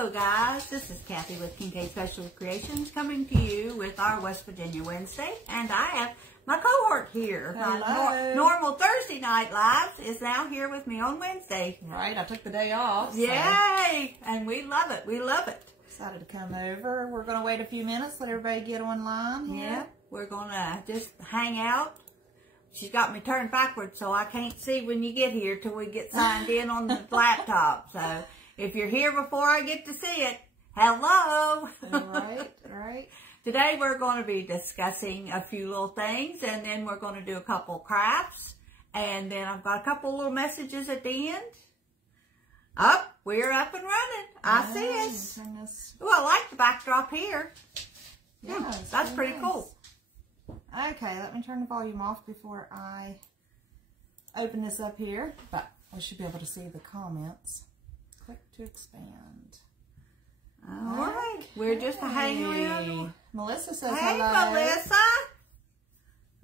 Hello guys, this is Kathy with Kincaid Special Creations coming to you with our West Virginia Wednesday, and I have my cohort here. Hello. My normal Thursday night lives is now here with me on Wednesday. Right, I took the day off. Yay! And we love it, we love it. Decided to come over. We're going to wait a few minutes, let everybody get online here. Yeah, we're going to just hang out. She's got me turned backwards so I can't see when you get here till we get signed in on the laptop. So if you're here before I get to see it, hello. Right. Today we're going to be discussing a few little things, and then we're going to do a couple crafts, and then I've got a couple little messages at the end. We're up and running. I see us. Oh, I like the backdrop here. Yeah, that's pretty cool. Okay, let me turn the volume off before I open this up here, but we should be able to see the comments. Click to expand. All right, we're just hanging around. Melissa says hey, hello. Hey, Melissa.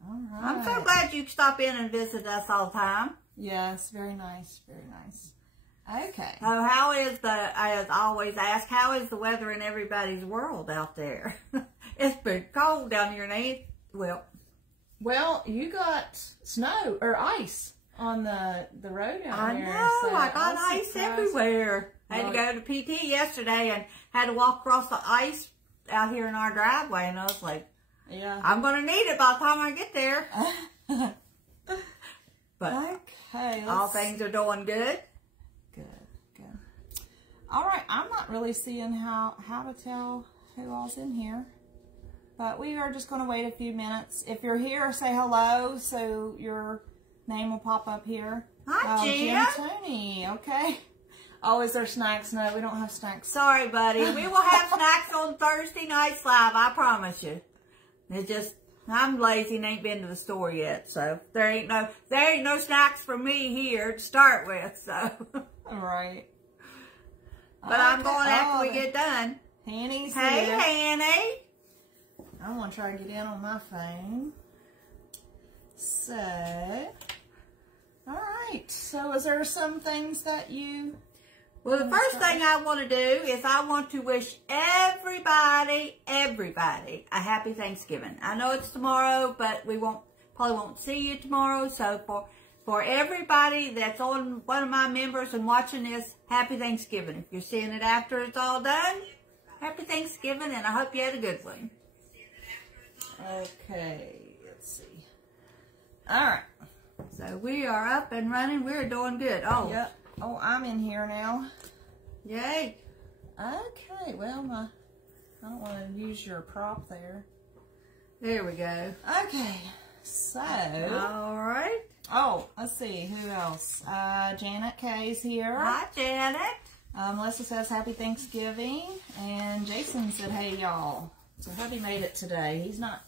All right. I'm so glad you stop in and visit us all the time. Yes, very nice, very nice. Okay. So how is as I always ask, how is the weather in everybody's world out there? It's been cold down here, and well, you got snow or ice on the road out there. I know, so I got ice everywhere. I had to go to PT yesterday and had to walk across the ice out here in our driveway, and I was like, yeah, I'm going to need it by the time I get there. But okay, all things are doing good. Good. All right, I'm not really seeing how to tell who all's in here, but we are just going to wait a few minutes. If you're here, say hello so your name will pop up here. Hi, Gia. Jim Tony, okay. Oh, is there snacks? No, we don't have snacks. Sorry, buddy. We will have snacks on Thursday nights live, I promise you. It just, I'm lazy and ain't been to the store yet, so there ain't no snacks for me here to start with, so. Right. But I'm going after we get done. Hanny's here. Hey, Hanny. I want to try to get in on my phone. So, all right. So, is there some things that you... Well, the first thing I want to do is I want to wish everybody a happy Thanksgiving. I know it's tomorrow, but we probably won't see you tomorrow. So for everybody that's on one of my members and watching this, happy Thanksgiving. If you're seeing it after it's all done, happy Thanksgiving, and I hope you had a good one. Okay, let's see. All right. So we are up and running. We're doing good. Oh, yep. Oh, I'm in here now. Yay. Okay, well, I don't want to use your prop there. There we go. Okay, so. All right. Oh, let's see, who else? Janet K's here. Hi, Janet. Melissa says happy Thanksgiving. And Jason said, hey, y'all. So Hubby made it today. He's not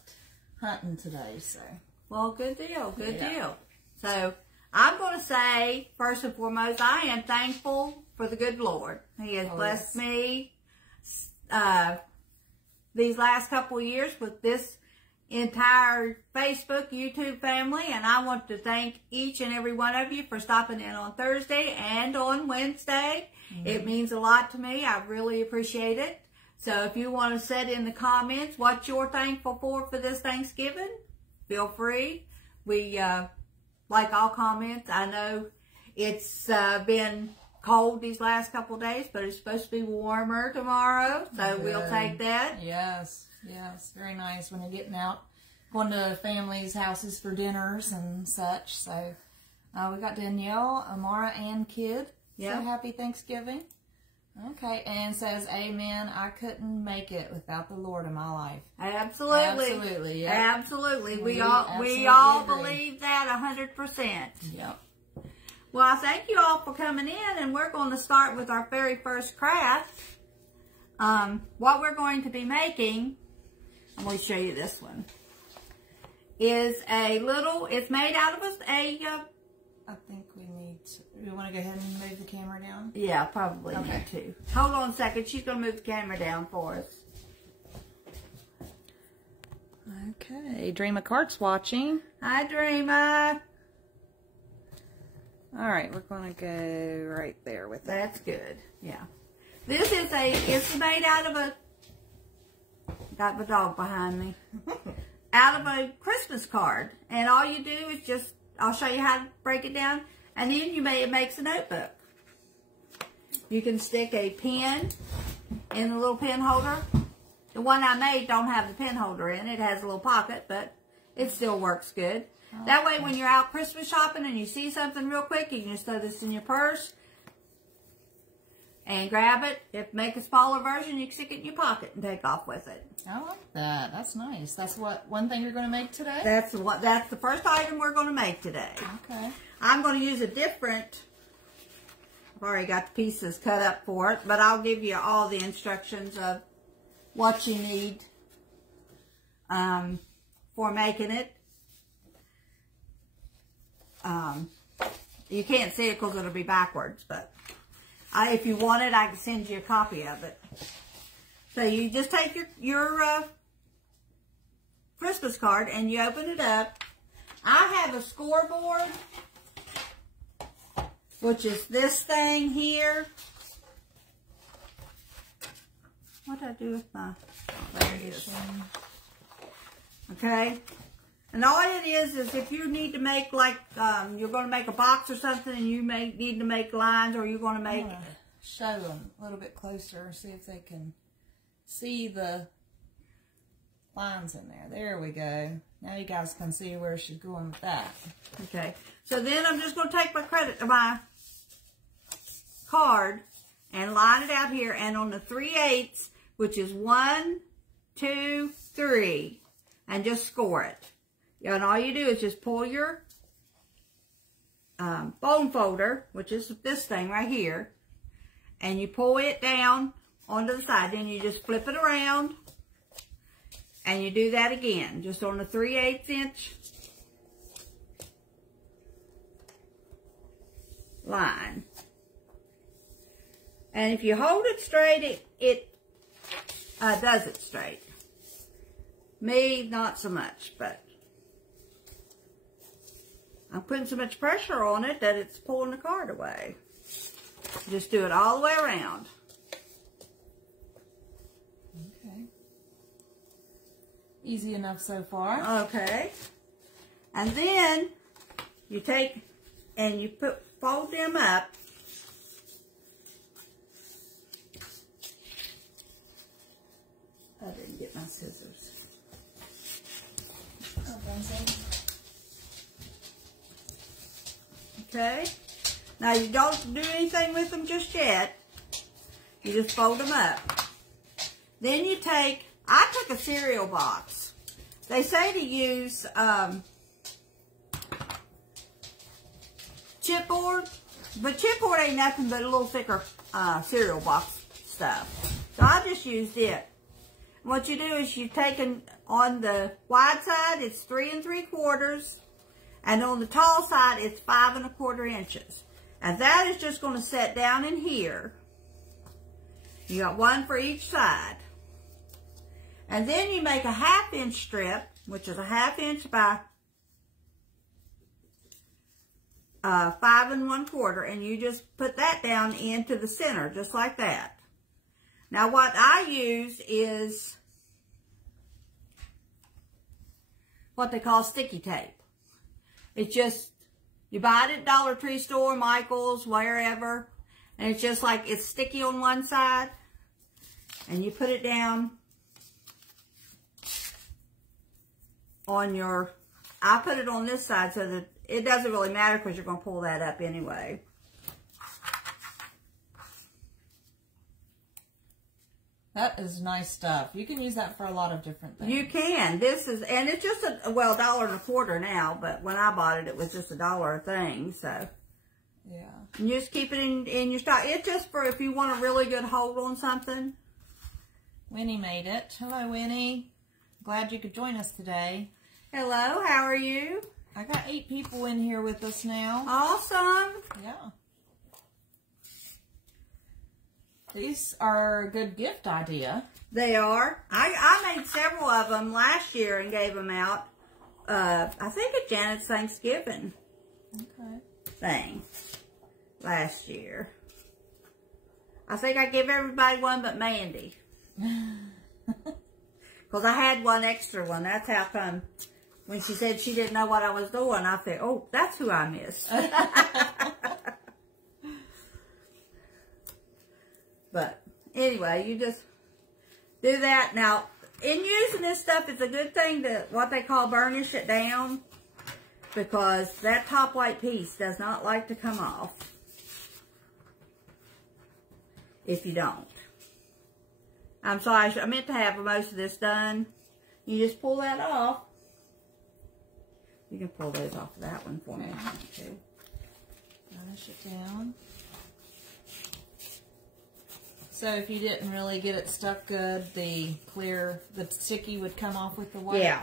hunting today, so. Well, good deal, good deal. So, I'm going to say, first and foremost, I am thankful for the good Lord. He has blessed me these last couple of years with this entire Facebook, YouTube family, and I want to thank each and every one of you for stopping in on Thursday and on Wednesday. It means a lot to me. I really appreciate it. So if you want to set in the comments what you're thankful for this Thanksgiving, feel free. We like all comments. I know it's been cold these last couple of days, but it's supposed to be warmer tomorrow, so we'll take that. Yes, very nice when you're getting out, going to families' houses for dinners and such. So we got Danielle, Amara, and Kid. So happy Thanksgiving. Okay, and says, amen, I couldn't make it without the Lord in my life. Absolutely. Yep. Absolutely. We all believe that 100%. Yep. Well, I thank you all for coming in, and we're going to start with our very first craft. What we're going to be making, I'm going to show you this one, is it's made out of I think we need to, you want to go ahead and move the camera down? Yeah, probably need to. Hold on a second. She's going to move the camera down for us. Okay, Dreama Cart's watching. Hi, Dreama. All right, we're going to go right there with that. That's good. Yeah. This is it's made out of a, got my dog behind me, out of a Christmas card. And all you do is just, I'll show you how to break it down. And then it makes a notebook. You can stick a pen in the little pen holder. The one I made don't have the pen holder in it. It has a little pocket, but it still works good. Oh, that way when you're out Christmas shopping and you see something real quick, you can just throw this in your purse and grab it. If make a smaller version, you can stick it in your pocket and take off with it. I like that. That's nice. That's one thing you're going to make today? That's the first item we're going to make today. Okay. I'm going to use a different, I've already got the pieces cut up for it, but I'll give you all the instructions of what you need for making it. You can't see it because it'll be backwards, but if you want it, I can send you a copy of it. So you just take your Christmas card and you open it up. I have a scoreboard, which is this thing here. What did I do with my, there it is. Okay. And all it is if you need to make like, you're going to make a box or something and you need to make lines, or you're going to make... Show them a little bit closer, see if they can see the lines in there. There we go. Now you guys can see where she's going with that. Okay. So then I'm just going to take my card and line it out here, and on the 3/8, which is 1, 2, 3, and just score it. And all you do is just pull your bone folder, which is this thing right here, and you pull it down onto the side. Then you just flip it around, and you do that again, just on the 3/8 inch line. And if you hold it straight, it does it straight. Me, not so much, but I'm putting so much pressure on it that it's pulling the card away. Just do it all the way around. Okay. Easy enough so far. Okay. And then you take and you fold them up. I didn't get my scissors. Oh, thanks. Okay. Now you don't do anything with them just yet. You just fold them up. Then you take, I took a cereal box. They say to use chipboard, but chipboard ain't nothing but a little thicker cereal box stuff. So I just used it. What you do is you take on the wide side, it's 3 3/4, and on the tall side, it's 5 1/4 inches. And that is just going to set down in here. You got one for each side. And then you make a 1/2 inch strip, which is a 1/2 inch by 5 1/4, and you just put that down into the center, just like that. Now what I use is what they call sticky tape. It's just, you buy it at Dollar Tree store, Michael's, wherever, and it's just like it's sticky on one side, and you put it down on your, I put it on this side so that it doesn't really matter because you're going to pull that up anyway. That is nice stuff. You can use that for a lot of different things. You can. This is, and it's just well, $1.25 now, but when I bought it, it was just $1 a thing, so. Yeah. And you just keep it in your stock. It's just for if you want a really good hold on something. Winnie made it. Hello, Winnie. Glad you could join us today. Hello, how are you? I got 8 people in here with us now. Awesome. Yeah. These are a good gift idea. They are. I made several of them last year and gave them out. I think at Janet's Thanksgiving thing last year. I think I give everybody one but Mandy. Because I had one extra one. That's how come when she said she didn't know what I was doing, I said, oh, that's who I missed. But anyway, you just do that. Now, in using this stuff, it's a good thing to what they call burnish it down, because that top white piece does not like to come off if you don't. I'm sorry, I meant to have most of this done. You just pull that off. You can pull those off of that one for me. Okay. Burnish it down. So if you didn't really get it stuck good, the sticky would come off with the white. Yeah.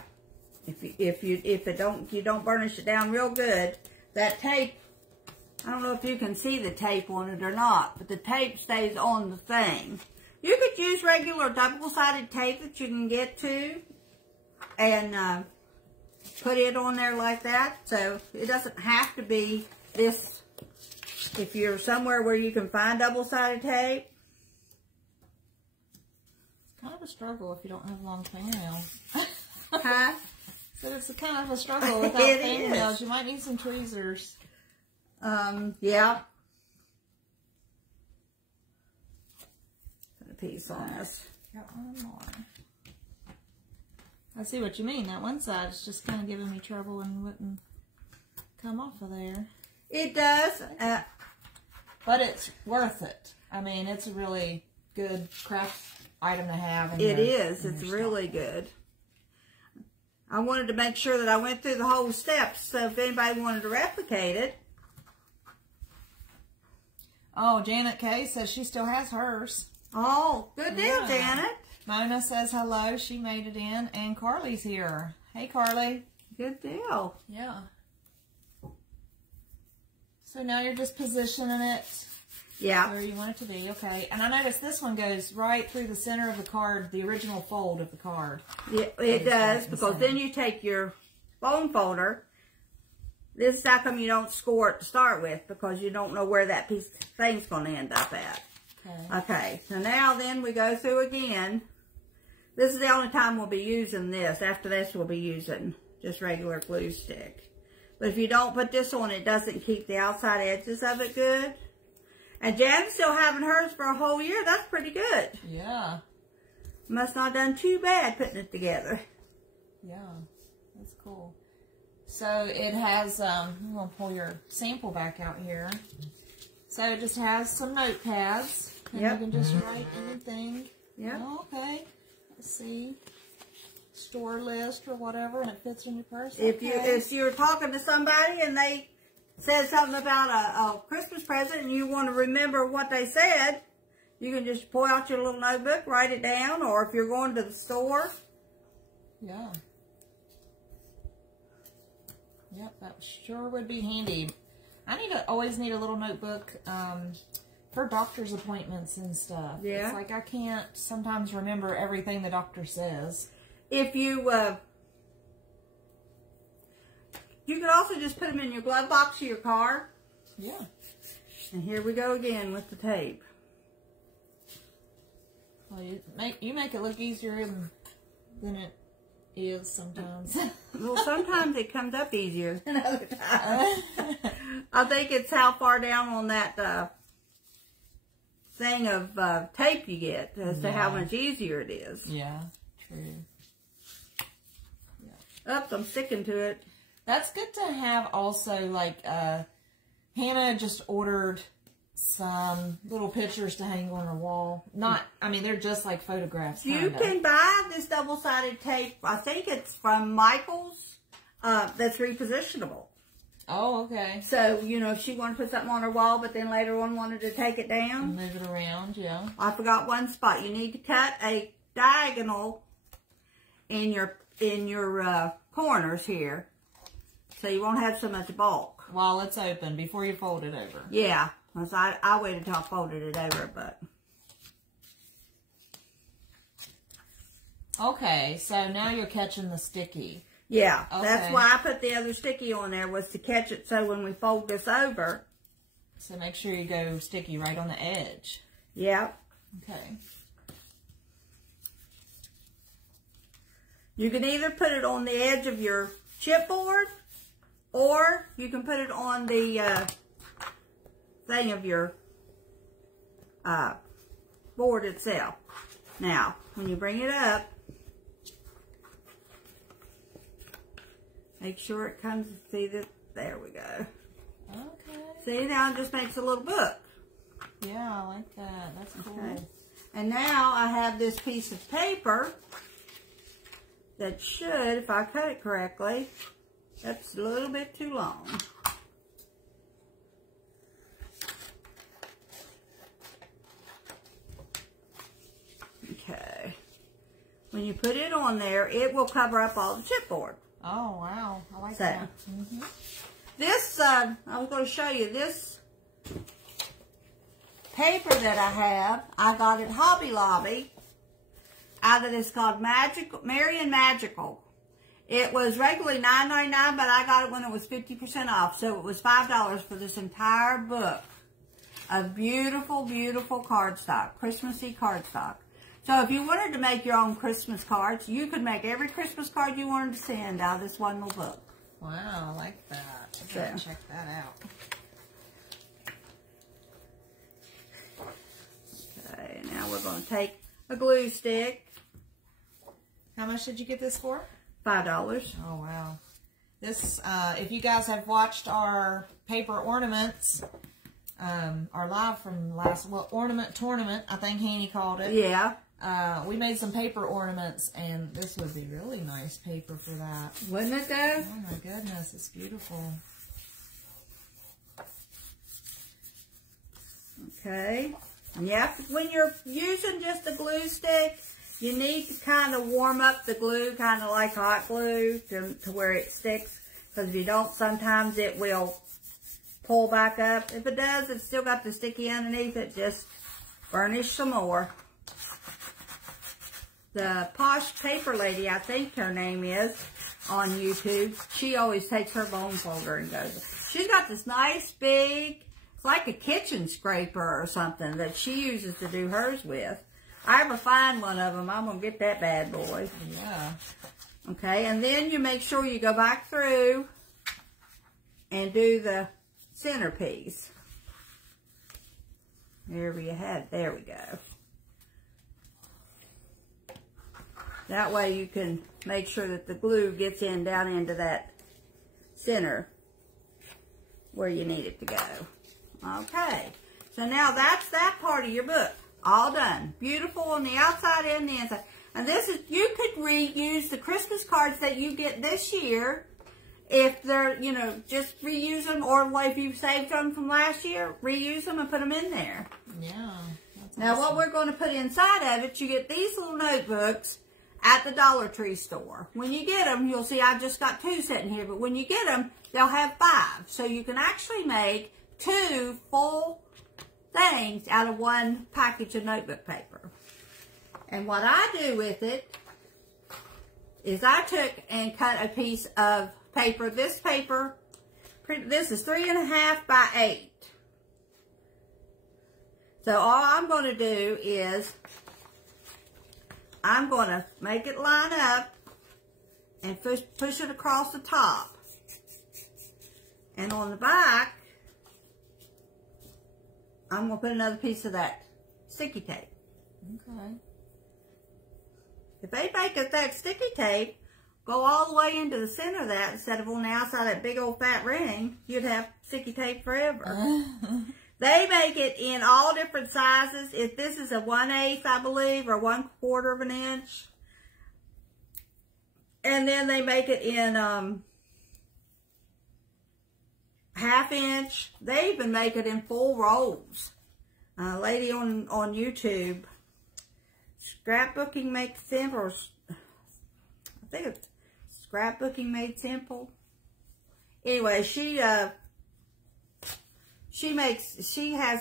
If you don't burnish it down real good, that tape, I don't know if you can see the tape on it or not, but the tape stays on the thing. You could use regular double-sided tape that you can get to and put it on there like that. So it doesn't have to be this. If you're somewhere where you can find double-sided tape. It's kind of a struggle if you don't have long fingernails. Huh? So it's kind of a struggle without fingernails. You might need some tweezers. Yeah. Put a piece on this. Got one more. I see what you mean. That one side is just kind of giving me trouble and wouldn't come off of there. It does. But it's worth it. I mean, it's a really good craft item to have. It is. It's really good. I wanted to make sure that I went through the whole steps, so if anybody wanted to replicate it. Oh, Janet K says she still has hers. Oh, good deal, Janet. Mona says hello. She made it in. And Carly's here. Hey, Carly. Good deal. Yeah. So now you're just positioning it. Yeah. Where you want it to be. Okay. And I noticed this one goes right through the center of the card, the original fold of the card. Yeah, it does, because then you take your bone folder. This is how come you don't score it to start with, because you don't know where that piece thing's going to end up at. Okay. Okay. So now then we go through again. This is the only time we'll be using this. After this we'll be using just regular glue stick. But if you don't put this on, it doesn't keep the outside edges of it good. And Jan's still having hers for a whole year. That's pretty good. Yeah. Must not have done too bad putting it together. Yeah. That's cool. So it has, I'm going to pull your sample back out here. So it just has some notepads. And you can just write anything. Yeah. Oh, okay. Let's see. Store list or whatever, and it fits in your purse. If you're talking to somebody and they said something about a Christmas present and you want to remember what they said, you can just pull out your little notebook, write it down, or if you're going to the store. Yeah. Yep, that sure would be handy. I always need a little notebook for doctor's appointments and stuff. Yeah. It's like I can't sometimes remember everything the doctor says. If you you could also just put them in your glove box of your car. Yeah. And here we go again with the tape. Well, you make it look easier than it is sometimes. Well, sometimes it comes up easier than other times. I think it's how far down on that thing of tape you get as to how much easier it is. Yeah, true. Yeah. Oops, I'm sticking to it. That's good to have also, like, Hannah just ordered some little pictures to hang on her wall. I mean, they're just like photographs. You can buy this double-sided tape. I think it's from Michael's. That's repositionable. Oh, okay. So, you know, if she wanted to put something on her wall, but then later on wanted to take it down. And move it around, yeah. I forgot one spot. You need to cut a diagonal in your corners here, so you won't have so much bulk. While it's open, before you fold it over. Yeah. I waited until I folded it over, but. Okay, so now you're catching the sticky. Yeah, okay. That's why I put the other sticky on there, was to catch it so when we fold this over. So make sure you go sticky right on the edge. Yep. Okay. You can either put it on the edge of your chipboard, or you can put it on the thing of your board itself. Now, when you bring it up, make sure it comes, see that, there we go. Okay. See, now it just makes a little book. Yeah, I like that. That's cool. Okay. And now I have this piece of paper that should, if I cut it correctly, that's a little bit too long. Okay. When you put it on there, it will cover up all the chipboard. Oh, wow. I like that. Mm-hmm. This, I was going to show you this paper that I have. I got at Hobby Lobby out of this called Merry and Magical. It was regularly $9.99, but I got it when it was 50% off. So it was $5 for this entire book of beautiful, beautiful cardstock, Christmassy cardstock. So if you wanted to make your own Christmas cards, you could make every Christmas card you wanted to send out of this one little book. Wow, I like that. I gotta check that out. Okay, now we're going to take a glue stick. How much did you get this for? $5. Oh, wow. This, if you guys have watched our paper ornaments, our live from last, well, ornament tournament, I think Haney called it. Yeah. We made some paper ornaments, and this would be really nice paper for that. Wouldn't it though? Oh my goodness, it's beautiful. Okay. And you have to, when you're using just a glue stick, you need to kind of warm up the glue, kind of like hot glue, to where it sticks. Because if you don't, sometimes it will pull back up. If it does, it's still got the sticky underneath it. Just burnish some more. The Posh Paper Lady, I think her name is, on YouTube, she always takes her bone folder and goes. She's got this nice big, it's like a kitchen scraper or something that she uses to do hers with. If I ever find one of them, I'm going to get that bad boy. Yeah. Okay, and then you make sure you go back through and do the centerpiece. There you have it. There we go. That way you can make sure that the glue gets in down into that center where you need it to go. Okay, so now that's that part of your book. All done. Beautiful on the outside and the inside. And this is, you could reuse the Christmas cards that you get this year. If they're, you know, just reuse them. Or if you saved them from last year, reuse them and put them in there. Yeah. Now awesome. what we're going to put inside of it, you get these little notebooks at the Dollar Tree store. When you get them, you'll see I just got 2 sitting here. But when you get them, they'll have 5. So you can actually make 2 full things out of 1 package of notebook paper. And what I do with it is I took and cut a piece of paper. This paper, this is 3.5 by 8. So all I'm going to do is I'm going to make it line up and push it across the top. And on the back, I'm going to put another piece of that sticky tape. Okay. If they make it that sticky tape, go all the way into the center of that instead of on the outside of that big old fat ring, you'd have sticky tape forever. They make it in all different sizes. If this is a 1/8, I believe, or 1/4 of an inch. And then they make it in 1/2 inch. They even make it in full rolls. A lady on YouTube, Scrapbooking Made Simple, or I think it's Scrapbooking Made Simple. Anyway, she has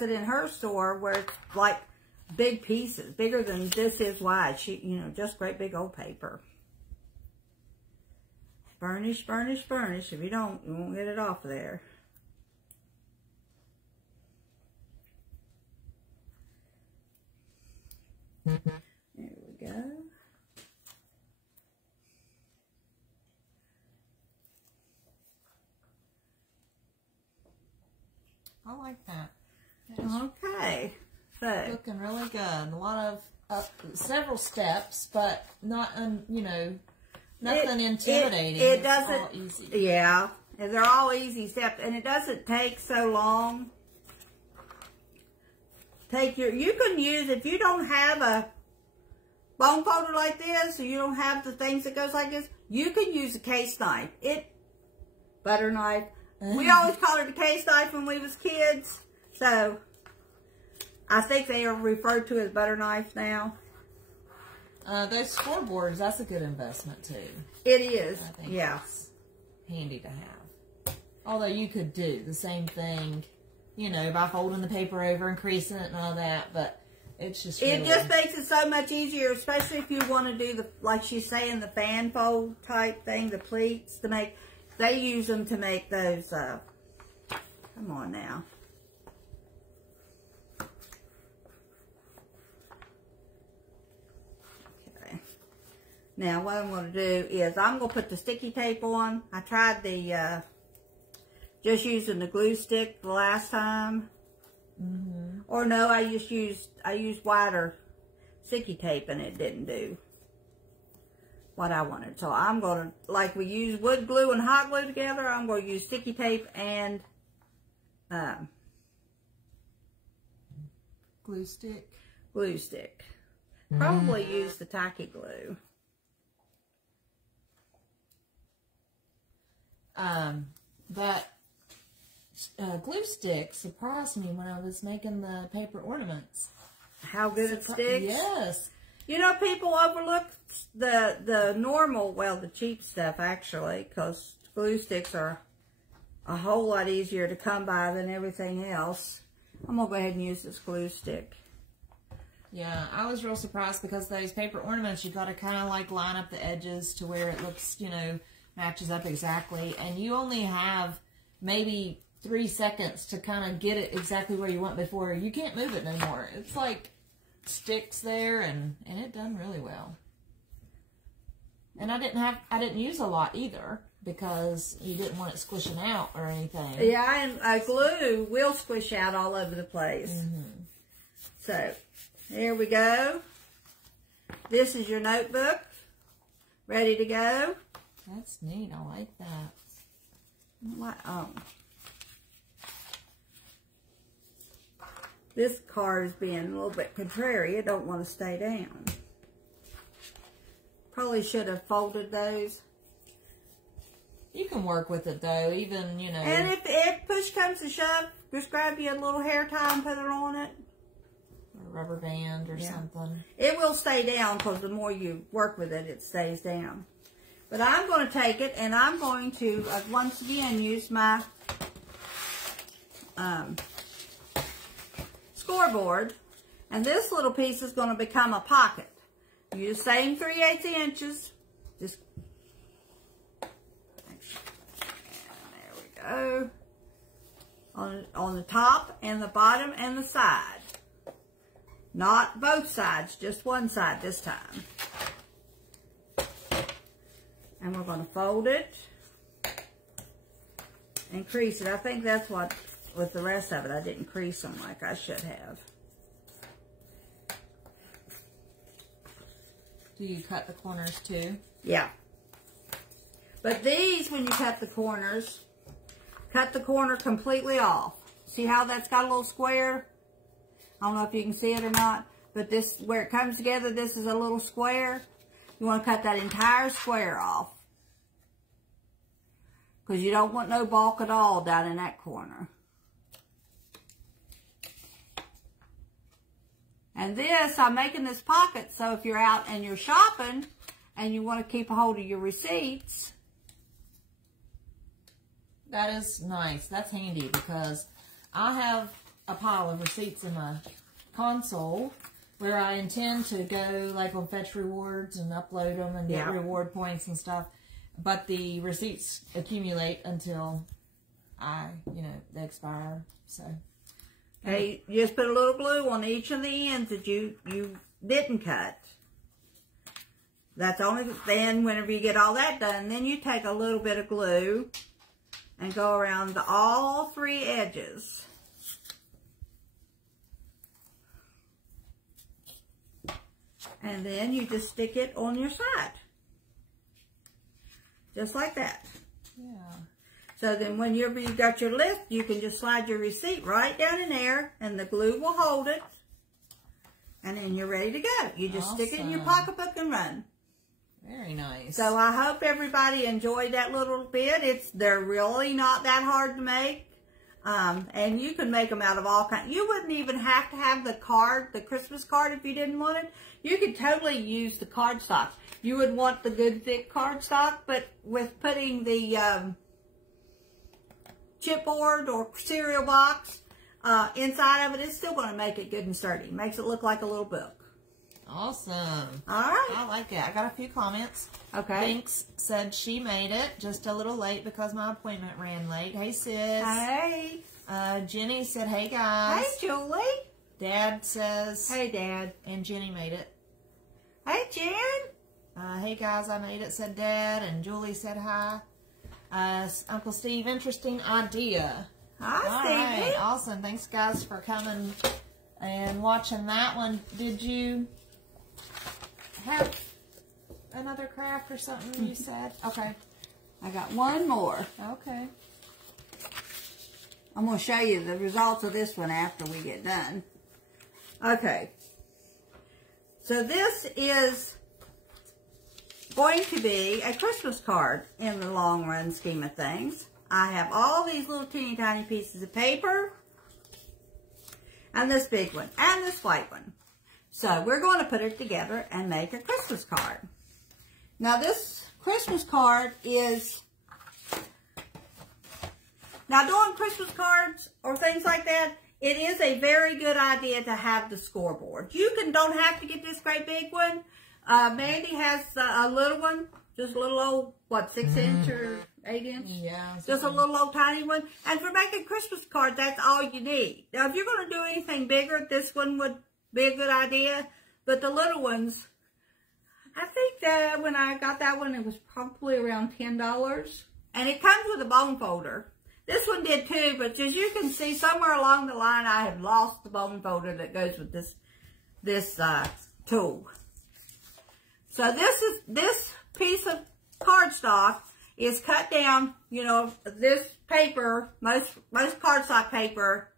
it in her store where it's like big pieces, bigger than this is wide. You know, just great big old paper. Burnish, burnish, burnish. If you don't, you won't get it off of there. There we go. I like that. Okay. So looking really good. A lot of several steps, but not you know, nothing intimidating. It doesn't. All easy. Yeah, and they're all easy steps, and it doesn't take so long. You can use, if you don't have a bone folder like this, or you don't have the things that goes like this, you can use a case knife. Butter knife. We always called it a case knife when we was kids. So, I think they are referred to as butter knives now. Those scoreboards, that's a good investment too. It is. I think yeah. It's handy to have. Although you could do the same thing, you know, by folding the paper over and creasing it and all that, but it's just really... It just makes it so much easier, especially if you want to do the, like she's saying, the fan fold type thing, the pleats to make... They use them to make those, come on now. Okay. Now, what I'm going to do is I'm going to put the sticky tape on. I tried the, just using the glue stick the last time. Mm-hmm. Or no, I used wider sticky tape and it didn't do what I wanted. So I'm going to, like we use wood glue and hot glue together, I'm going to use sticky tape and glue stick. Glue stick. Probably use the tacky glue. That glue stick surprised me when I was making the paper ornaments. How good it sticks? Yes. You know, people overlook the normal, well, the cheap stuff, actually, because glue sticks are a whole lot easier to come by than everything else. I'm going to go ahead and use this glue stick. Yeah, I was real surprised because those paper ornaments, you got to kind of like line up the edges to where it looks, you know, matches up exactly. And you only have maybe 3 seconds to kind of get it exactly where you want before you can't move it no more. It's like sticks there and it done really well. And I didn't use a lot either because you didn't want it squishing out or anything. Yeah, and glue will squish out all over the place. Mm-hmm. So, there we go. This is your notebook. Ready to go. That's neat. I like that. What? This card is being a little bit contrary. It don't want to stay down. Probably should have folded those. You can work with it though, even, you know. And if push comes to shove, just grab you a little hair tie and put it on it. Or a rubber band or something. It will stay down because the more you work with it, it stays down. But I'm going to take it and I'm going to, once again, use my scoreboard. And this little piece is going to become a pocket. Use the same 3/8 inches. Just, there we go. On the top and the bottom and the side. Not both sides, just one side this time. And we're going to fold it and crease it. I think that's what, with the rest of it, I didn't crease them like I should have. Do you cut the corners too? Yeah. But these, when you cut the corner completely off. See how that's got a little square? I don't know if you can see it or not, but this, where it comes together, this is a little square. You want to cut that entire square off. Because you don't want no bulk at all down in that corner. And this, I'm making this pocket, so if you're out and you're shopping and you want to keep a hold of your receipts. That is nice. That's handy because I have a pile of receipts in my console where I intend to go like on Fetch Rewards and upload them and get reward points and stuff. But the receipts accumulate until they expire. So, hey, just put a little glue on each of the ends that you didn't cut. That's only then whenever you get all that done, then you take a little bit of glue and go around all 3 edges. And then you just stick it on your side. Just like that. Yeah. So then whenever you got your list, you can just slide your receipt right down in there and the glue will hold it. And then you're ready to go. You just stick it in your pocketbook and run. Very nice. So I hope everybody enjoyed that little bit. They're really not that hard to make. And you can make them out of all kinds. You wouldn't even have to have the card, the Christmas card, if you didn't want it. You could totally use the cardstock. You would want the good thick cardstock, but with putting the chipboard or cereal box inside of it, it's still going to make it good and sturdy. Makes it look like a little book. Awesome. All right. I like it. I got a few comments. Okay. Binks said she made it just a little late because my appointment ran late. Hey, sis. Hey. Jenny said, hey, guys. Hey, Julie. Dad says. Hey, Dad. And Jenny made it. Hey, Jen. Hey, guys, I made it, said Dad. And Julie said hi. Uncle Steve, interesting idea. Hi, Stevie. Right, awesome. Thanks, guys, for coming and watching that one. Did you have another craft or something you said? Okay. I got one more. Okay. I'm going to show you the results of this one after we get done. Okay. So this is going to be a Christmas card in the long run scheme of things. I have all these little teeny tiny pieces of paper. And this big one. And this white one. So we're going to put it together and make a Christmas card. Now this Christmas card is... Now doing Christmas cards or things like that, it is a very good idea to have the scoreboard. You don't have to get this great big one. Mandy has a little one. Just a little old, what, 6 inch or 8 inch? Yeah. Just a little old tiny one. And for making Christmas cards, that's all you need. Now, if you're going to do anything bigger, this one would be a good idea. But the little ones, I think that when I got that one, it was probably around $10. And it comes with a bone folder. This one did too, but as you can see, somewhere along the line, I have lost the bone folder that goes with this tool. So this piece of cardstock is cut down. You know, this paper, most cardstock paper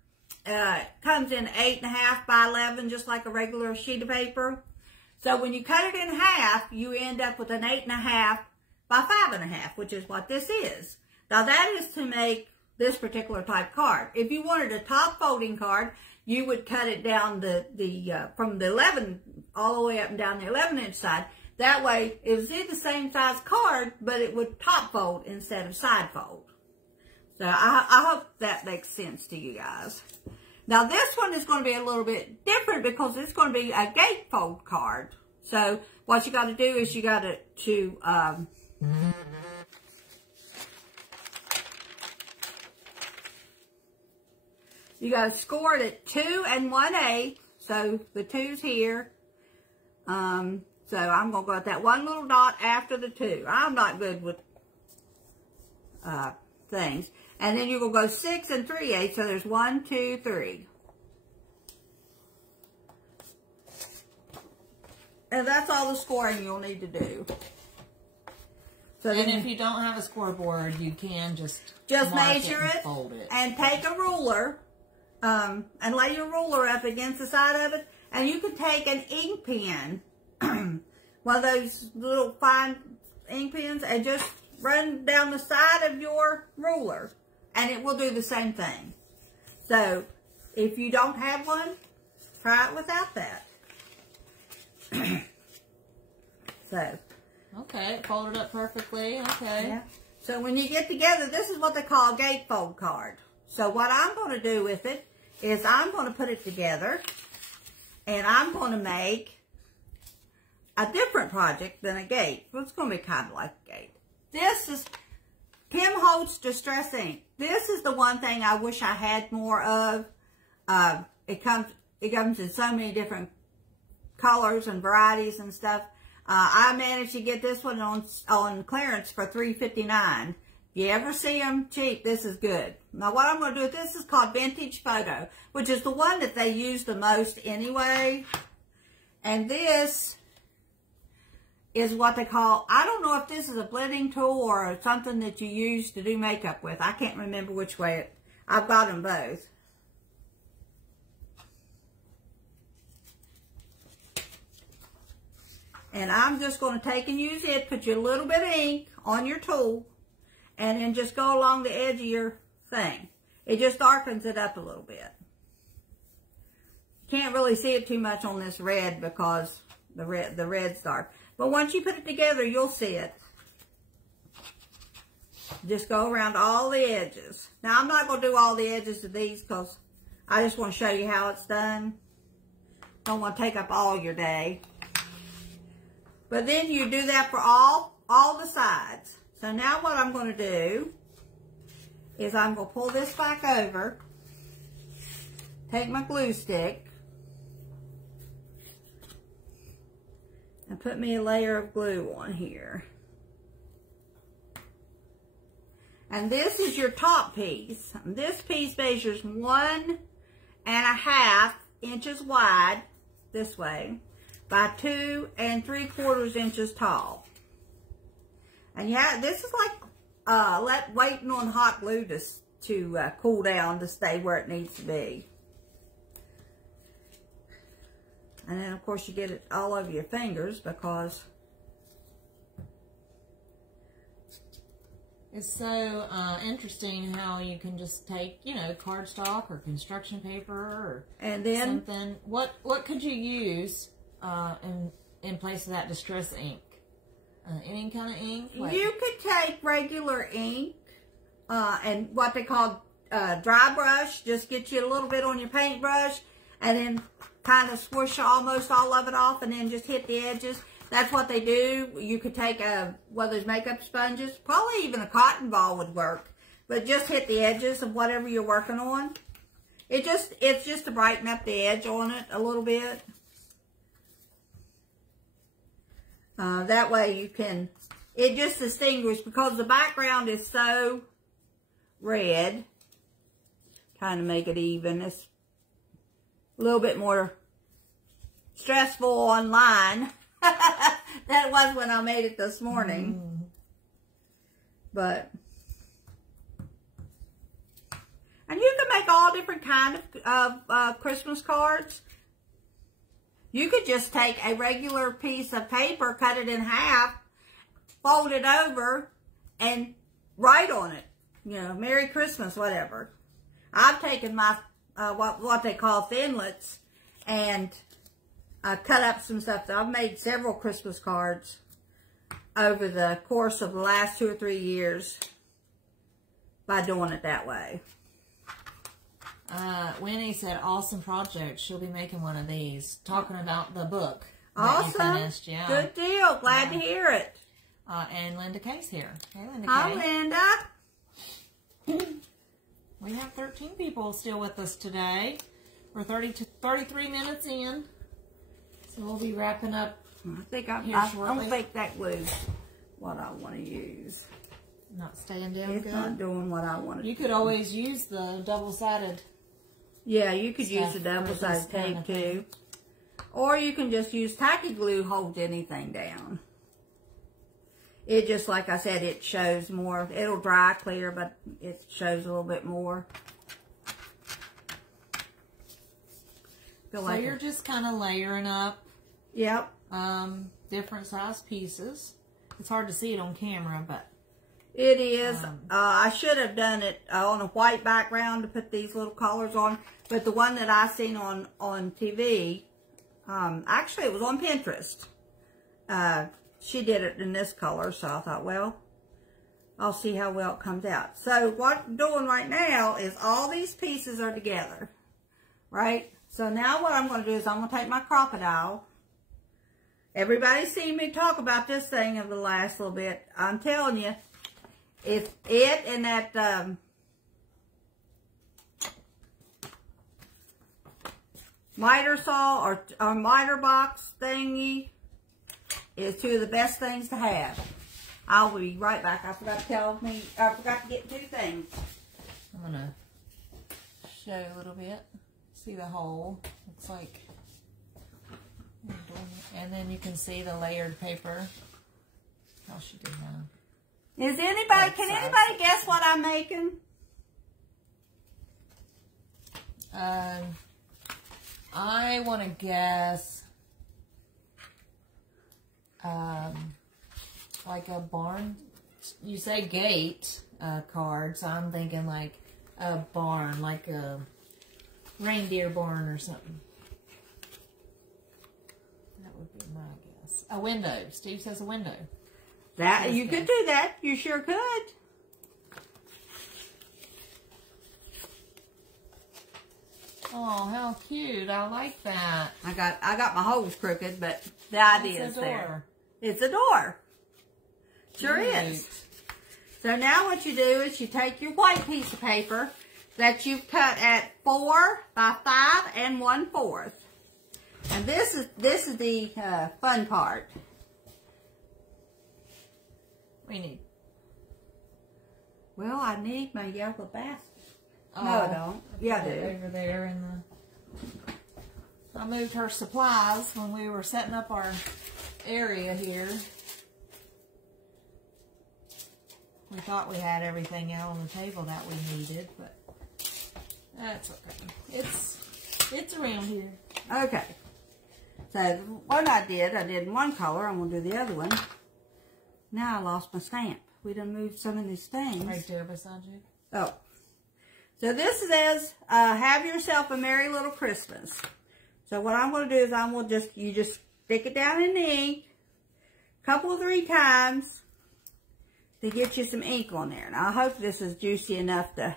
comes in 8.5 by 11, just like a regular sheet of paper. So when you cut it in half, you end up with an 8.5 by 5.5, which is what this is. Now that is to make this particular type card. If you wanted a top folding card, you would cut it down from the 11 all the way up and down the 11-inch side. That way, it was the same size card, but it would top fold instead of side fold. So I hope that makes sense to you guys. Now this one is going to be a little bit different because it's going to be a gatefold card. So what you got to do is you got to you got to score it at 2 1/8. So the 2's here. So I'm going to go at that one little dot after the 2. I'm not good with things. And then you're going to go 6 3/8. So there's 1, 2, 3. And that's all the scoring you'll need to do. So and if you don't have a scoreboard, you can just measure it and fold it. And take a ruler and lay your ruler up against the side of it. And you can take an ink pen, one of those little fine ink pens, and just run down the side of your ruler. And it will do the same thing. So if you don't have one, try it without that. So. Okay, it folded up perfectly. Okay. Yeah. So when you get together, this is what they call a gatefold card. So what I'm going to do with it is I'm going to put it together and I'm going to make a different project than a gate. Well, it's going to be kind of like a gate. This is Pim Holtz Distress Ink. This is the one thing I wish I had more of. It comes in so many different colors and varieties and stuff. I managed to get this one on clearance for $3.59. If you ever see them cheap, this is good. Now what I'm going to do with this is called Vintage Photo, which is the one that they use the most anyway. And this is what they call, I don't know if this is a blending tool or something that you use to do makeup with. I can't remember which way I've got them both. And I'm just going to take and use it, put you a little bit of ink on your tool, and then just go along the edge of your thing. It just darkens it up a little bit. Can't really see it too much on this red because the red's dark. But once you put it together, you'll see it. Just go around all the edges. Now, I'm not going to do all the edges of these because I just want to show you how it's done. Don't want to take up all your day. But then you do that for all the sides. So now what I'm going to do is I'm going to pull this back over, take my glue stick, and put me a layer of glue on here. And this is your top piece. This piece measures 1.5 inches wide this way by 2 3/4 inches tall. And yeah, this is like waiting on hot glue to cool down to stay where it needs to be. And then, of course, you get it all over your fingers because it's so interesting how you can just take, you know, cardstock or construction paper or and then something. What could you use in place of that distress ink? Any kind of ink? You could take regular ink and what they call dry brush. Just get you a little bit on your paintbrush and then kind of swoosh almost all of it off and then just hit the edges. That's what they do. You could take one of those makeup sponges. Probably even a cotton ball would work. But just hit the edges of whatever you're working on. It's just to brighten up the edge on it a little bit. That way you can, it just distinguishes because the background is so red. Kind of make it even. It's a little bit more stressful online than it was when I made it this morning. But, and you can make all different kind of Christmas cards. You could just take a regular piece of paper, cut it in half, fold it over, and write on it. You know, Merry Christmas, whatever. I've taken my, what they call thinlets, and cut up some stuff. So I've made several Christmas cards over the course of the last 2 or 3 years by doing it that way. Winnie said, awesome project. She'll be making one of these. Talking about the book that awesome. you finished. Yeah. Good deal. Glad to hear it. And Linda Kay's here. Hey, Linda Hi, Kay. Linda. We have 13 people still with us today. We're 33 minutes in. So we'll be wrapping up. I don't think that glue's what I want to use. Not staying down it's good? Not doing what I want to do. You could always use the double-sided. Yeah, you could use the double-sided tape too. Or you can just use tacky glue, hold anything down. It just, like I said, it shows more. It'll dry clear, but it shows a little bit more. So you're just kind of layering up. Yep. Different size pieces. It's hard to see it on camera, but it is. I should have done it on a white background to put these little colors on, but the one that I seen on TV, actually it was on Pinterest. She did it in this color, so I thought, well, I'll see how well it comes out. So what I'm doing right now is all these pieces are together, right? So now what I'm going to do is I'm going to take my crocodile. Everybody's seen me talk about this thing over the last little bit. I'm telling you, it's it and that miter saw or miter box thingy is two of the best things to have. I'll be right back. I forgot to get two things. I'm gonna show you a little bit. See the hole? Looks like, and then you can see the layered paper. Oh, she did now. Is anybody? Can anybody guess what I'm making? I want to guess, like a barn. You say gate card, so I'm thinking like a barn, like a reindeer barn or something. That would be my guess. A window. Steve says a window. That you could do that. You sure could. Oh, how cute. I like that. I got my holes crooked, but the idea is there. It's a door. Sure is. So now what you do is you take your white piece of paper that you've cut at 4 by 5 1/4. And this is the fun part. We need. Well, I need my yellow basket. Oh, no, I don't. Yeah, I do. Over there in the. I moved her supplies when we were setting up our area here. We thought we had everything out on the table that we needed, but that's okay. It's around here. Okay. So what I did one color. I'm gonna do the other one. Now I lost my stamp. We done moved some of these things. Right there beside you. Oh. So this says, have yourself a merry little Christmas. So what I'm going to do is you just stick it down in the ink a couple of 3 times to get you some ink on there. And I hope this is juicy enough to,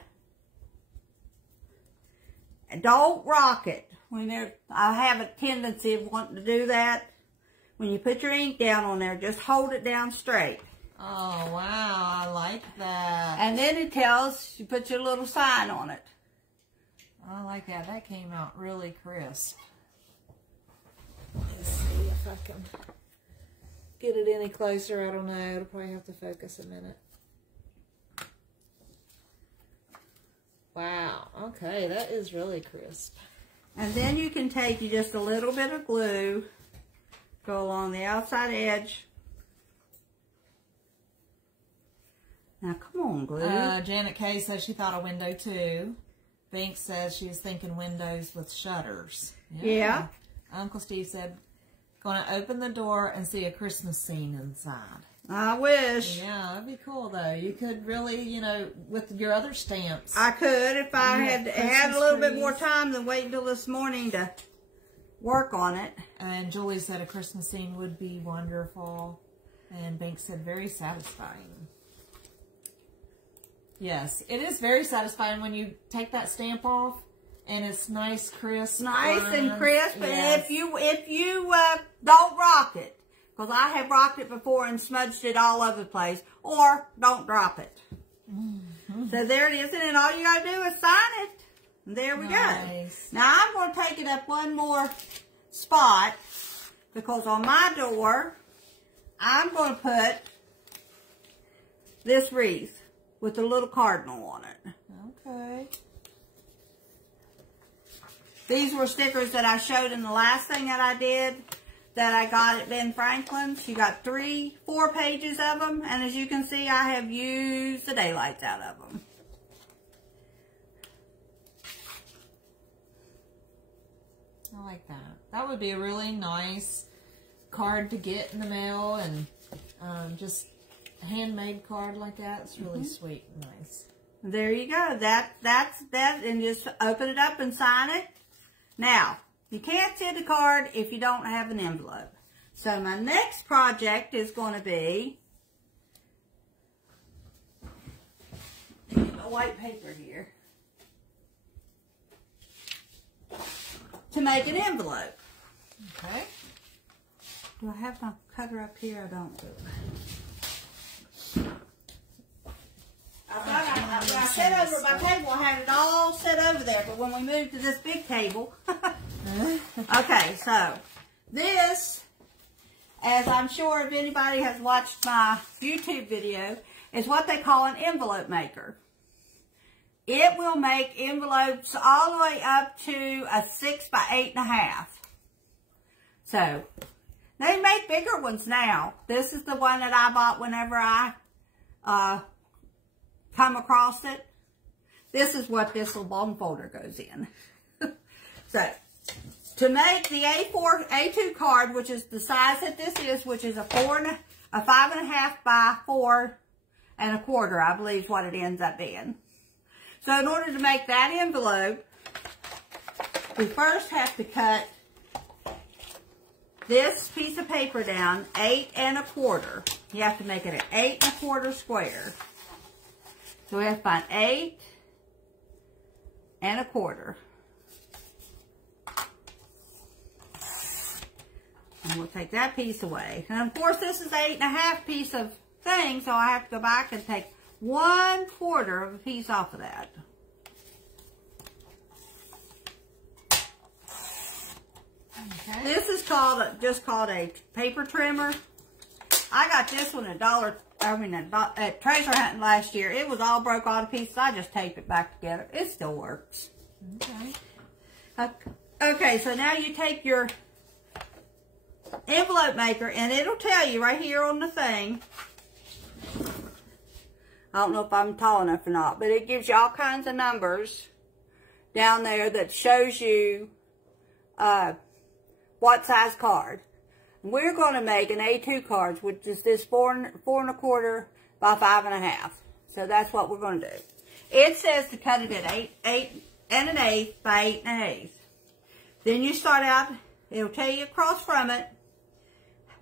don't rock it. I have a tendency of wanting to do that. When you put your ink down on there, just hold it down straight. Oh, wow. I like that. And then it tells, you put your little sign on it. I like that. That came out really crisp. Let's see if I can get it any closer. I don't know. It'll probably have to focus a minute. Wow. Okay, that is really crisp. And then you can take just a little bit of glue, go along the outside edge. Now, come on, glue. Janet Kay says she thought a window, too. Bink says she was thinking windows with shutters. Yeah. Uncle Steve said, going to open the door and see a Christmas scene inside. I wish. Yeah, that'd be cool, though. You could really, you know, with your other stamps. I could if I had a little bit more time than wait until this morning to work on it. And Julie said a Christmas scene would be wonderful. And Bink said very satisfying. Yes, it is very satisfying when you take that stamp off and it's nice, crisp. Nice and crisp. Yes. And if you don't rock it, because I have rocked it before and smudged it all over the place, or don't drop it. Mm-hmm. So there it is, and then all you got to do is sign it. And there we go. Now I'm going to take it up one more spot, because on my door, I'm going to put this wreath with a little cardinal on it. Okay. These were stickers that I showed in the last thing that I did that I got at Ben Franklin's. You got 4 pages of them, and as you can see, I have used the daylights out of them. I like that. That would be a really nice card to get in the mail, and just handmade card like that. It's really sweet and nice. There you go. That's that, and just open it up and sign it. Now, you can't send a card if you don't have an envelope. So my next project is going to be a white paper here to make an envelope. Okay. Do I have my cutter up here? I don't. I set over my table, I had it all set over there, but when we moved to this big table, Okay, so this, as I'm sure if anybody has watched my YouTube video, is what they call an envelope maker. It will make envelopes all the way up to a 6 by 8.5. So, they make bigger ones now. This is the one that I bought whenever I come across it. This is what this little bone folder goes in. So, to make the A2 card, which is the size that this is, which is a 5.5 by 4.25, I believe is what it ends up being. So in order to make that envelope, we first have to cut this piece of paper down 8 1/4. You have to make it an 8 1/4 square. So we have to find 8 1/4. And we'll take that piece away. And of course this is 8.5 piece of thing, so I have to go back and take 1/4 of a piece off of that. Okay. This is just called a paper trimmer. I got this one at treasure hunting last year. It was all broke all to pieces. I just taped it back together. It still works. Okay. Okay, so now you take your envelope maker, and it'll tell you right here on the thing. I don't know if I'm tall enough or not, but it gives you all kinds of numbers down there that shows you what size card. We're going to make an A2 card, which is this 4 1/4 by 5.5. So that's what we're going to do. It says to cut it at 8 1/8 by 8 1/8. Then you start out, it'll tell you across from it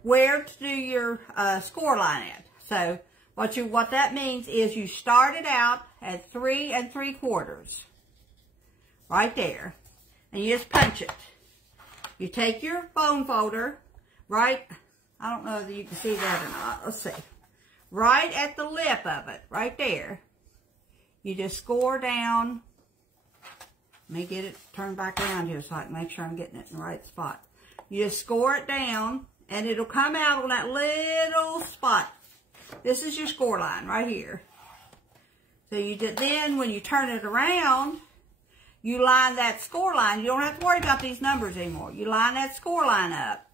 where to do your score line at. So what that means is you start it out at 3 3/4. Right there. And you just punch it. You take your bone folder, right, I don't know if you can see that or not. Let's see. Right at the lip of it, right there. You just score down. Let me get it turned back around here so I can make sure I'm getting it in the right spot. You just score it down, and it'll come out on that little spot. This is your score line right here. So you then, when you turn it around, you line that score line. You don't have to worry about these numbers anymore. You line that score line up.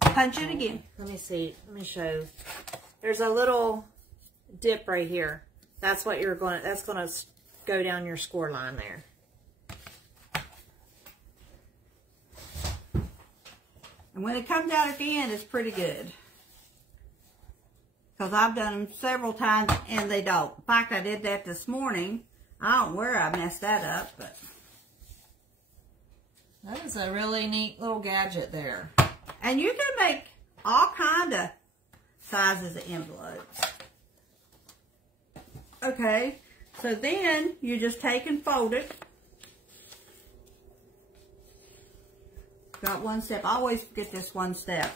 Punch it again. Let me see. Let me show. There's a little dip right here. That's what you're going to, that's going to go down your score line there. And when it comes out at the end, it's pretty good. Because I've done them several times and they don't. In fact, I did that this morning. I don't know where I messed that up, but. That is a really neat little gadget there. And you can make all kind of sizes of envelopes. Okay, so then you just take and fold it. Got one step. I always forget this one step.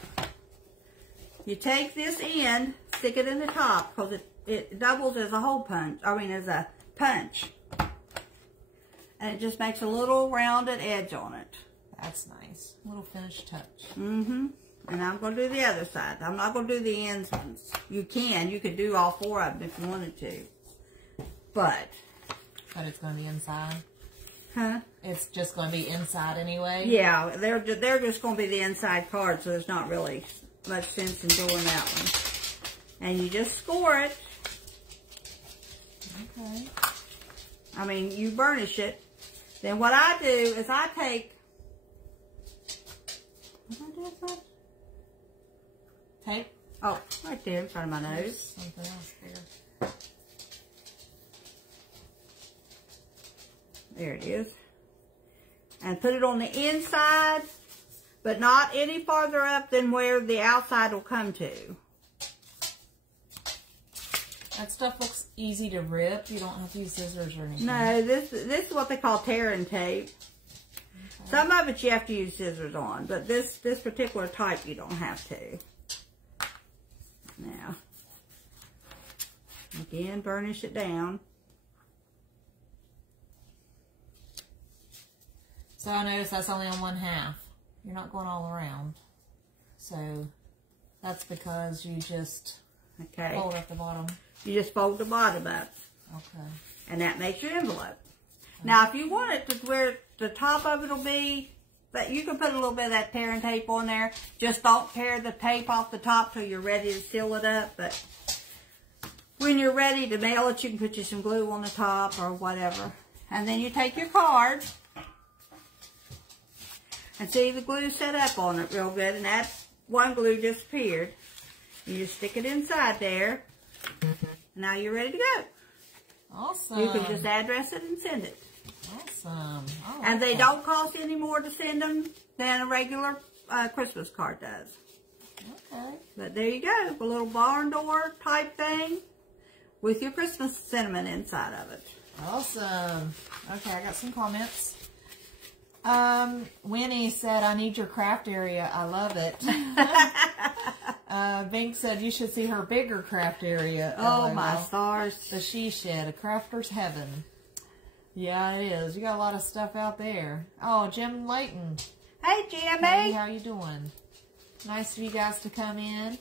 You take this end, stick it in the top because it doubles as a hole punch. I mean, as a punch. And it just makes a little rounded edge on it. That's nice. A little finished touch. Mm-hmm. And I'm going to do the other side. I'm not going to do the ends ones. You can. You could do all 4 of them if you wanted to. But it's going to be inside? Huh? It's just going to be inside anyway? Yeah. They're just going to be the inside card, so there's not really much sense in doing that one. And you just score it. Okay. I mean, you burnish it. Then what I do is I take... What did I do with that? Tape? Oh, right there in front of my nose. Something else there. There it is. And put it on the inside, but not any farther up than where the outside will come to. That stuff looks easy to rip. You don't have to use scissors or anything. No, this is what they call tearing tape. Okay. Some of it you have to use scissors on, but this particular type you don't have to. Now, again, burnish it down. So I noticed that's only on one half. You're not going all around. So that's because you just fold at the bottom. You just fold the bottom up. Okay. And that makes your envelope. Okay. Now, if you want it to where the top of it will be, but you can put a little bit of that tearing tape on there. Just don't tear the tape off the top till you're ready to seal it up. But when you're ready to mail it, you can put you some glue on the top or whatever. And then you take your card. And see the glue set up on it real good. And that one glue disappeared. You just stick it inside there. Now you're ready to go. Awesome. You can just address it and send it. Awesome. And they don't cost any more to send them than a regular Christmas card does. Okay. But there you go. A little barn door type thing with your Christmas sentiment inside of it. Awesome. Okay, I got some comments. Winnie said, I need your craft area. I love it. Bink said, you should see her bigger craft area. Oh, my stars. The She Shed, a crafter's heaven. Yeah, it is. You got a lot of stuff out there. Oh, Jim Layton. Hey, Jimmy. Hey, how you doing? Nice of you guys to come in.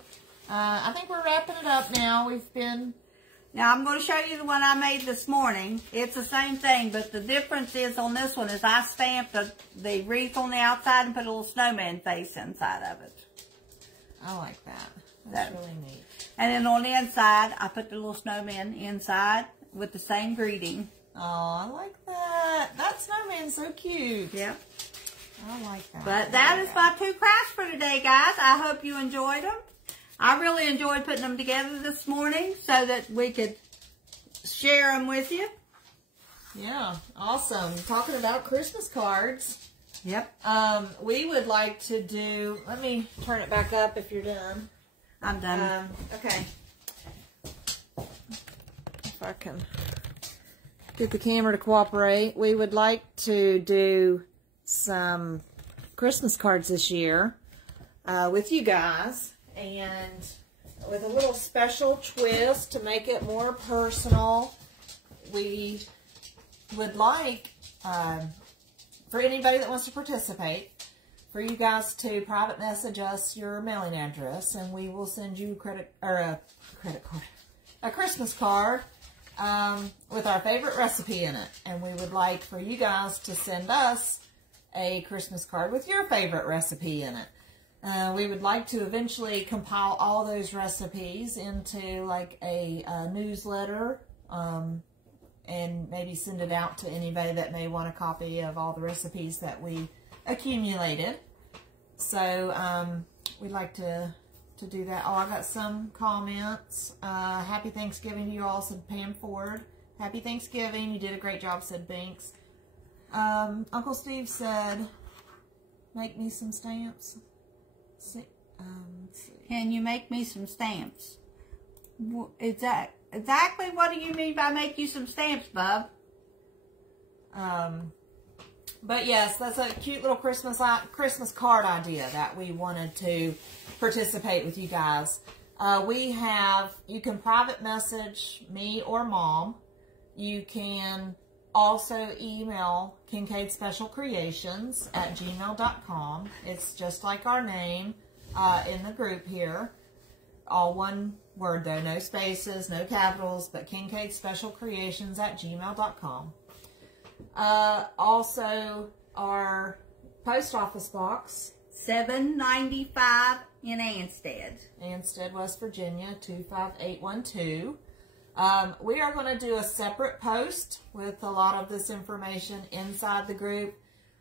I think we're wrapping it up now. We've been... Now, I'm going to show you the one I made this morning. It's the same thing, but the difference is on this one is I stamped the wreath on the outside and put a little snowman face inside of it. I like that. That's really neat. And then on the inside, I put the little snowman inside with the same greeting. Oh, I like that. That snowman's so cute. Yep. I like that. But that is my 2 crafts for today, guys. I hope you enjoyed them. I really enjoyed putting them together this morning so that we could share them with you. Yeah, awesome. Talking about Christmas cards. Yep. We would like to do, let me turn it back up if you're done. I'm done. Okay. If I can get the camera to cooperate. We would like to do some Christmas cards this year with you guys. And with a little special twist to make it more personal, we would like, for anybody that wants to participate, for you guys to private message us your mailing address, and we will send you a Christmas card with our favorite recipe in it. And we would like for you guys to send us a Christmas card with your favorite recipe in it. We would like to eventually compile all those recipes into like a newsletter and maybe send it out to anybody that may want a copy of all the recipes that we accumulated. So we'd like to do that. Oh, I got some comments. Happy Thanksgiving to you all, said Pam Ford. Happy Thanksgiving. You did a great job, said Binks. Uncle Steve said, make me some stamps. Let's see. Can you make me some stamps? Exactly what do you mean by make you some stamps, Bub? But yes, that's a cute little Christmas card idea that we wanted to participate with you guys. You can private message me or Mom. You can also email KincaidSpecialCreations@gmail.com. It's just like our name in the group here. All one word though, no spaces, no capitals, but KincaidSpecialCreations@gmail.com. Also, our post office box. 795 in Anstead, West Virginia, 25812. We are going to do a separate post with a lot of this information inside the group.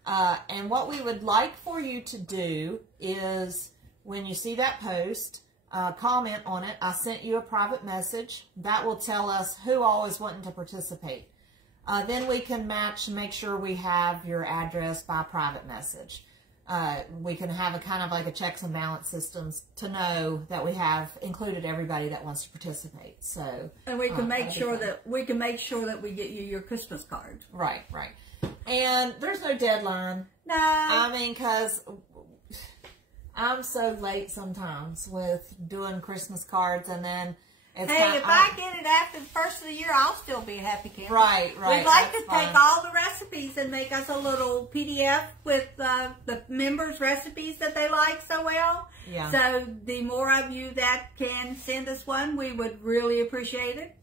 And what we would like for you to do is, when you see that post, comment on it. I sent you a private message. That will tell us who all is wanting to participate. Then we can match and make sure we have your address by private message. We can have a kind of like a checks and balance systems to know that we have included everybody that wants to participate. So, and we can make sure that we get you your Christmas card. Right. And there's no deadline. No. I mean, because I'm so late sometimes with doing Christmas cards, and then Hey, if I get it after the first of the year, I'll still be a happy camper. Right. We'd like to take all the recipes and make us a little PDF with the members' recipes that they like so well. Yeah. So the more of you that can send us one, we would really appreciate it.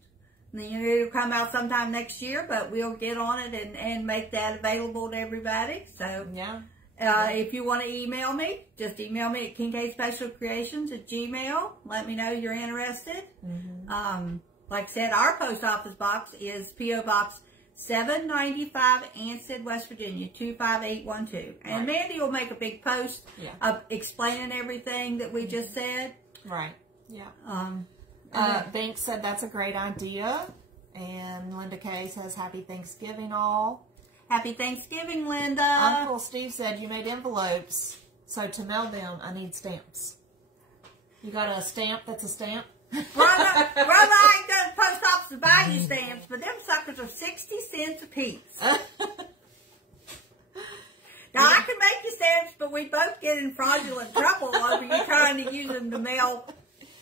It'll come out sometime next year, but we'll get on it and make that available to everybody. So yeah. If you want to email me, just email me at KingKSpecialCreations@gmail. Let me know you're interested. Like I said, our post office box is P.O. Box 795, Ansted, West Virginia, 25812. And Mandy will make a big post of explaining everything that we just said. Right. Yeah. Banks said that's a great idea. And Linda Kay says Happy Thanksgiving all. Happy Thanksgiving, Linda. Uncle Steve said you made envelopes, so to mail them, I need stamps. You got a stamp that's a stamp? Brother, I ain't done post office to buy you stamps, but them suckers are 60 cents a piece. Now, I can make you stamps, but we both get in fraudulent trouble over you trying to use them to mail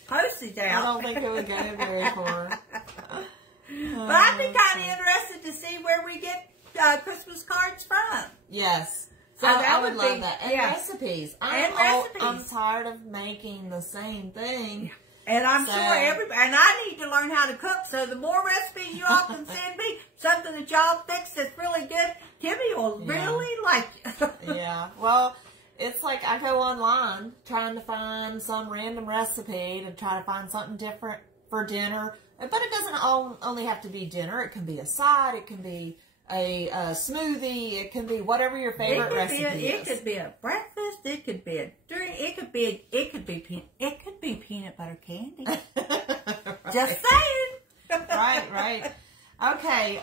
postage out. I don't think it would go very far. But I'd be kind of interested to see where we get Christmas cards from. Yes. So I would love that. And recipes. Recipes. I'm tired of making the same thing. And I'm sure everybody, and I need to learn how to cook, so the more recipes you all can send me, something that y'all fix that's really good, Timmy will really like it. Yeah. Well, it's like I go online trying to find some random recipe to try to find something different for dinner. But it doesn't only have to be dinner. It can be a side. It can be a smoothie. It can be whatever your favorite recipe is. It could be a breakfast. It could be a drink. It could be peanut butter candy. Just saying. Right. Okay.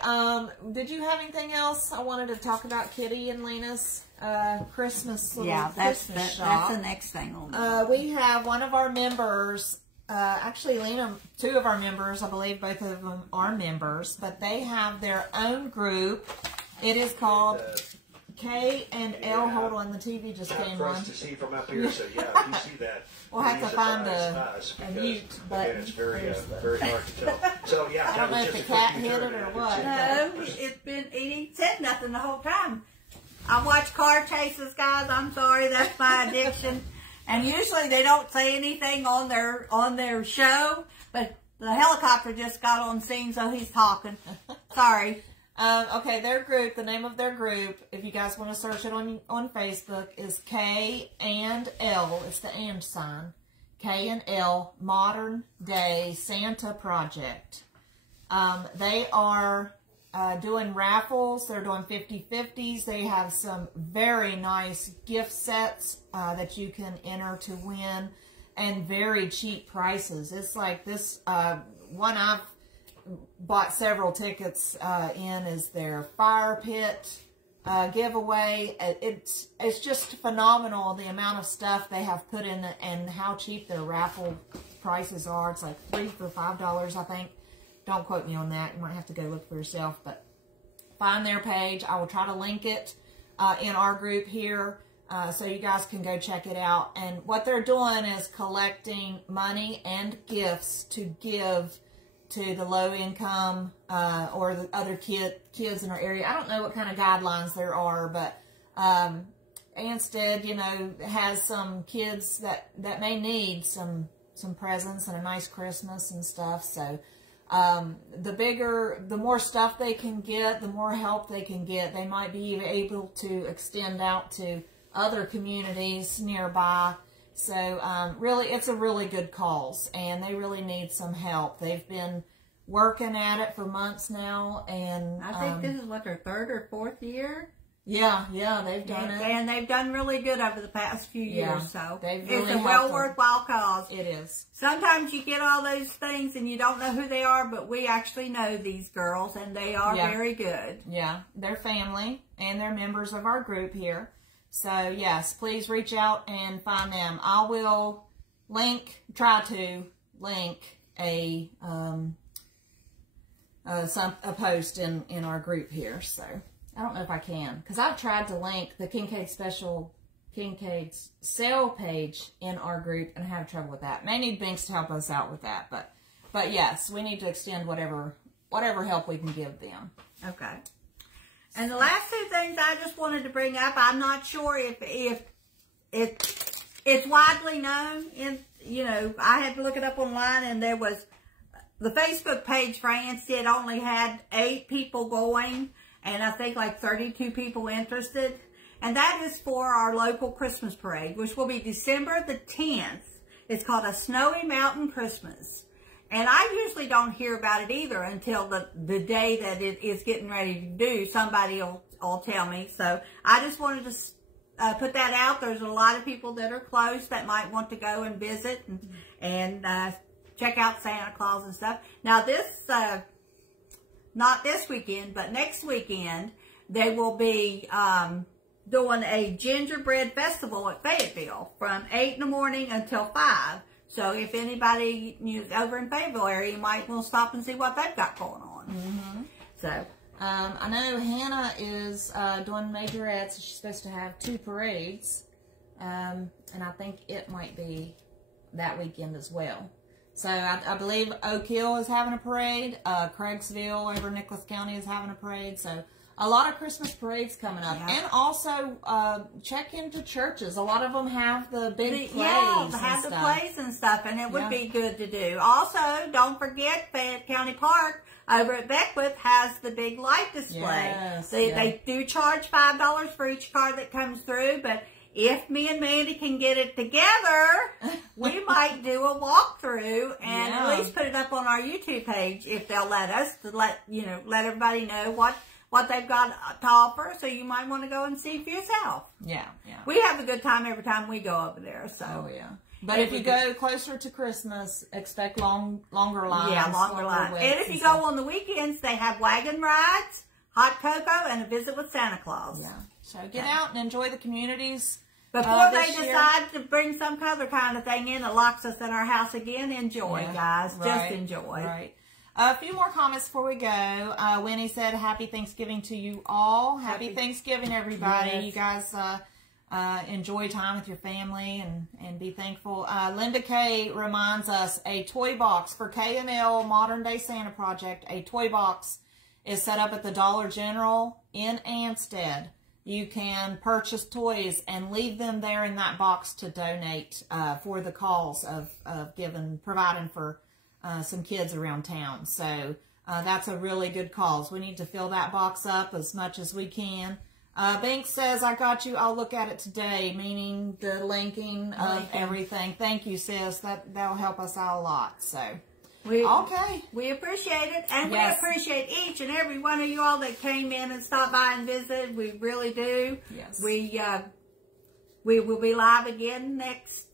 Did you have anything else? I wanted to talk about Kitty and Lena's Christmas shop. That's the next thing on the we have one of our members. Actually, Lena, two of our members, I believe both of them are members, but they have their own group. It is called K&L. Hold on, the TV just came on. To see from up here, so if you see that, we'll have to find a mute button. It's very hard to tell. So I don't know if the cat hit it or what. No, it's been eating, said nothing the whole time. I watch car chases, guys. I'm sorry, that's my addiction. And usually they don't say anything on their show, but the helicopter just got on scene, so he's talking. Sorry. Okay, their group, the name of their group, if you guys want to search it on Facebook, is K&L. It's the and sign. K&L Modern Day Santa Project. They are doing raffles. They're doing 50-50s. They have some very nice gift sets that you can enter to win, and very cheap prices. It's like this one I've bought several tickets in is their fire pit giveaway. It's just phenomenal, the amount of stuff they have put in and how cheap their raffle prices are. It's like $3 for $5, I think. Don't quote me on that. You might have to go look for yourself. But find their page. I will try to link it in our group here so you guys can go check it out. And what they're doing is collecting money and gifts to give to the low-income or the other kids in our area. I don't know what kind of guidelines there are, but Ansted, has some kids that may need some presents and a nice Christmas and stuff. So the more stuff they can get, the more help they can get. They might be able to extend out to other communities nearby. So really, it's a really good cause, and they really need some help. They've been working at it for months now, and I think this is what, their third or fourth year. Yeah, they've done it, and they've done really good over the past few years. So really it's a well worthwhile cause. It is. Sometimes you get all those things and you don't know who they are, but we actually know these girls, and they are very good. Yeah, they're family, and they're members of our group here. So, yes, please reach out and find them. I will try to link a post in our group here. So, I don't know if I can, because I've tried to link the Kincaid's sale page in our group and have trouble with that. May need Binks to help us out with that, but But yes, we need to extend whatever help we can give them. Okay. And the last two things I just wanted to bring up, I'm not sure if it's widely known. I had to look it up online, and there was the Facebook page for Anstead only had 8 people going, and I think like 32 people interested. And that is for our local Christmas parade, which will be December the 10th. It's called a Snowy Mountain Christmas. And I usually don't hear about it either until the day that it is getting ready to do. Somebody will tell me. So I just wanted to put that out. There's a lot of people that are close that might want to go and visit and check out Santa Claus and stuff. Now this, not this weekend, but next weekend, they will be doing a gingerbread festival at Fayetteville from 8 in the morning until 5. So if anybody is over in Fayetteville area, you might want to stop and see what they've got going on. Mm-hmm. So I know Hannah is doing majorettes. She's supposed to have 2 parades, and I think it might be that weekend as well. So I believe Oak Hill is having a parade. Craigsville over in Nicholas County is having a parade. So a lot of Christmas parades coming up. Yeah. And also check into churches. A lot of them have the big plays. Yeah, they have the plays and stuff, and it would be good to do. Also, don't forget Fayette County Park over at Beckwith has the big light display. Yes, they do charge $5 for each car that comes through, but if me and Mandy can get it together, we might do a walkthrough and at least put it up on our YouTube page if they'll let us, to let everybody know what they've got to offer. So you might want to go and see for yourself. Yeah. We have a good time every time we go over there. So. Oh, yeah. But if you go closer to Christmas, expect longer lines. Yeah, longer lines. And if you go on the weekends, they have wagon rides, hot cocoa, and a visit with Santa Claus. Yeah. So get out and enjoy the communities. Before they decide to bring some other kind of thing in that locks us in our house again, enjoy, guys. Right, just enjoy. Right. A few more comments before we go. Winnie said, Happy Thanksgiving to you all. Happy Thanksgiving, everybody. Yes. You guys enjoy time with your family and be thankful. Linda Kay reminds us, a toy box for K&L Modern Day Santa Project. A toy box is set up at the Dollar General in Anstead. You can purchase toys and leave them there in that box to donate for the cause of providing for some kids around town. So that's a really good cause. We need to fill that box up as much as we can. Banks says, I got you. I'll look at it today, meaning the linking of everything. Thank you, sis. That'll help us out a lot. So. We appreciate it, and we appreciate each and every one of you all that came in and stopped by and visited. We really do. Yes. We will be live again next.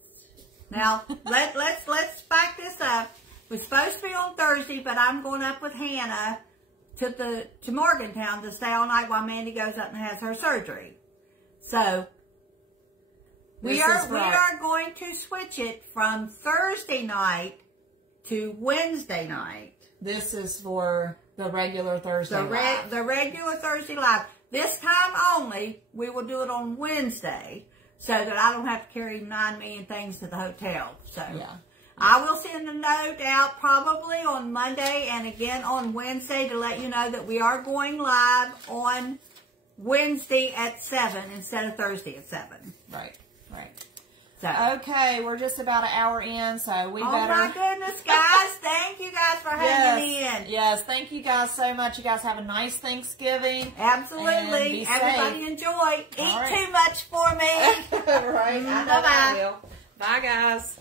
Now let's back this up. We're supposed to be on Thursday, but I'm going up with Hannah to Morgantown to stay all night while Mandy goes up and has her surgery. So we are going to switch it from Thursday night to Wednesday night. This is for the regular Thursday live. The regular Thursday live. This time only, we will do it on Wednesday so that I don't have to carry 9 million things to the hotel. So I will send a note out probably on Monday and again on Wednesday to let you know that we are going live on Wednesday at 7 instead of Thursday at 7. Right. So. Okay, we're just about an hour in, so we better... Oh my goodness, guys. Thank you guys for hanging in. Yes, thank you guys so much. You guys have a nice Thanksgiving. Absolutely. Everybody enjoy. Eat too much for me. Right. Bye-bye. Bye, guys.